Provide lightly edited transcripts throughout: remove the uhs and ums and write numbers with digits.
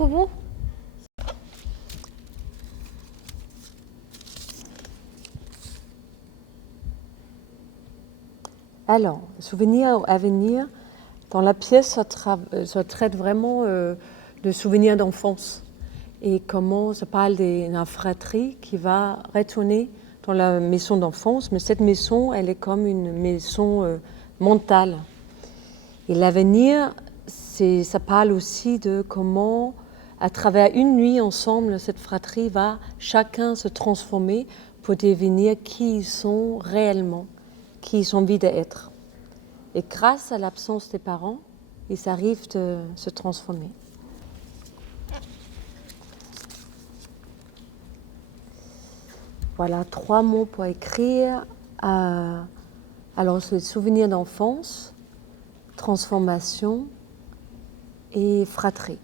pour vous? Alors, souvenirs à venir. Dans la pièce, ça traite vraiment de souvenirs d'enfance et comment ça parle d'une fratrie qui va retourner dans la maison d'enfance, mais cette maison, elle est comme une maison mentale. Et l'avenir, ça parle aussi de comment, à travers une nuit ensemble, cette fratrie va chacun se transformer pour devenir qui ils sont réellement, qui ils ont envie d'être. Et grâce à l'absence des parents, ils arrivent de se transformer. Voilà 3 mots pour écrire. Alors, c'est souvenir d'enfance, transformation et fratrie.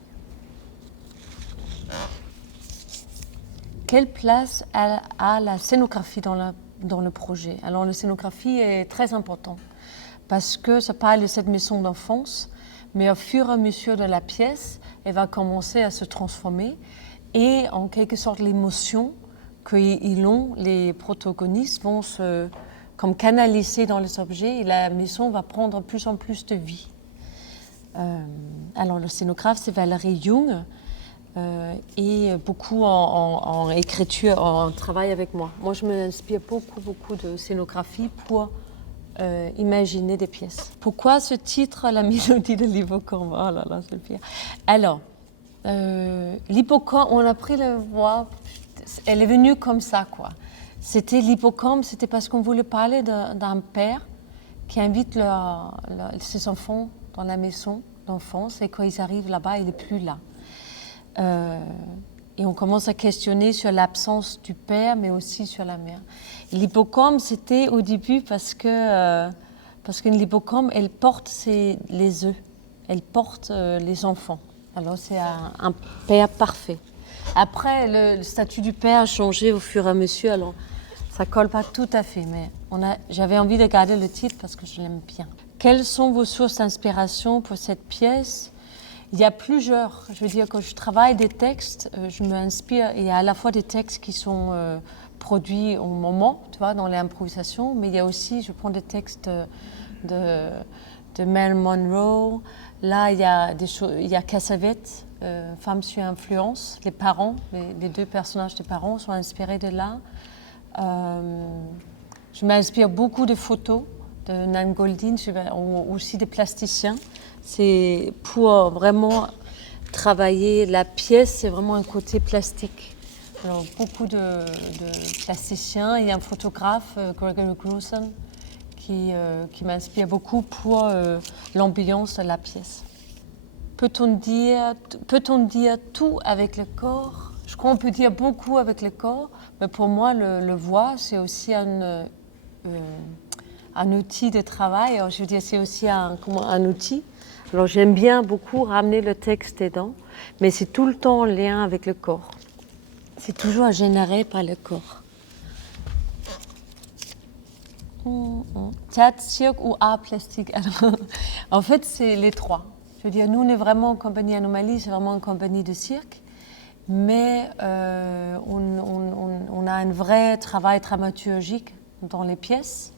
Quelle place a la scénographie dans le projet? Alors, la scénographie est très importante parce que ça parle de cette maison d'enfance, mais au fur et à mesure de la pièce, elle va commencer à se transformer et en quelque sorte l'émotion qu'ils ont, les protagonistes vont se comme canaliser dans les objets et la maison va prendre de plus en plus de vie. Alors le scénographe c'est Valérie Jung et beaucoup en écriture, en travail avec moi. Moi je m'inspire beaucoup de scénographie pour imaginer des pièces. Pourquoi ce titre, La mélodie de l'hippocampe? Oh là là, c'est le pire. Alors, l'hippocampe, on a pris le voix, elle est venue comme ça, quoi. C'était l'hippocampe, c'était parce qu'on voulait parler d'un père qui invite ses enfants dans la maison d'enfance et quand ils arrivent là-bas, il n'est plus là. Et on commence à questionner sur l'absence du père, mais aussi sur la mère. L'hippocampe, c'était au début parce que l'hippocampe, elle porte les œufs, elle porte les enfants. Alors c'est un père parfait. Après, le statut du père a changé au fur et à mesure, alors ça ne colle pas tout à fait, mais j'avais envie de garder le titre parce que je l'aime bien. Quelles sont vos sources d'inspiration pour cette pièce? Il y a plusieurs. Je veux dire, quand je travaille des textes, je m'inspire. Il y a à la fois des textes qui sont produits au moment, tu vois, dans l'improvisation, mais il y a aussi, je prends des textes de Marilyn Monroe. Là, il y a des choses. Il y a Cassavetes, Femme sur influence. Les parents, les 2 personnages des parents sont inspirés de là. Je m'inspire beaucoup de photos de Nan Goldin, aussi des plasticiens. C'est pour vraiment travailler la pièce, c'est vraiment un côté plastique. Alors, beaucoup de plasticiens. Il y a un photographe, Gregory Gruson, qui m'inspire beaucoup pour l'ambiance de la pièce. Peut-on dire tout avec le corps? Je crois qu'on peut dire beaucoup avec le corps, mais pour moi, le voix, c'est aussi un outil de travail. Alors, je veux dire, c'est aussi un outil. Alors, j'aime bien beaucoup ramener le texte dedans, mais c'est tout le temps en lien avec le corps. C'est toujours généré par le corps. Théâtre, cirque ou art plastique? Alors, en fait, c'est les 3. Je veux dire, nous, on est vraiment en compagnie Anomalie, c'est vraiment une compagnie de cirque, mais on a un vrai travail dramaturgique dans les pièces.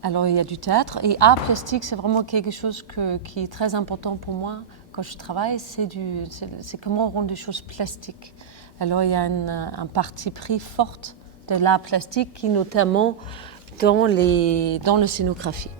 Alors, il y a du théâtre. Et art plastique, c'est vraiment quelque chose qui est très important pour moi quand je travaille. C'est comment rendre des choses plastiques. Alors, il y a un parti pris fort de l'art plastique qui, notamment, dans la scénographie.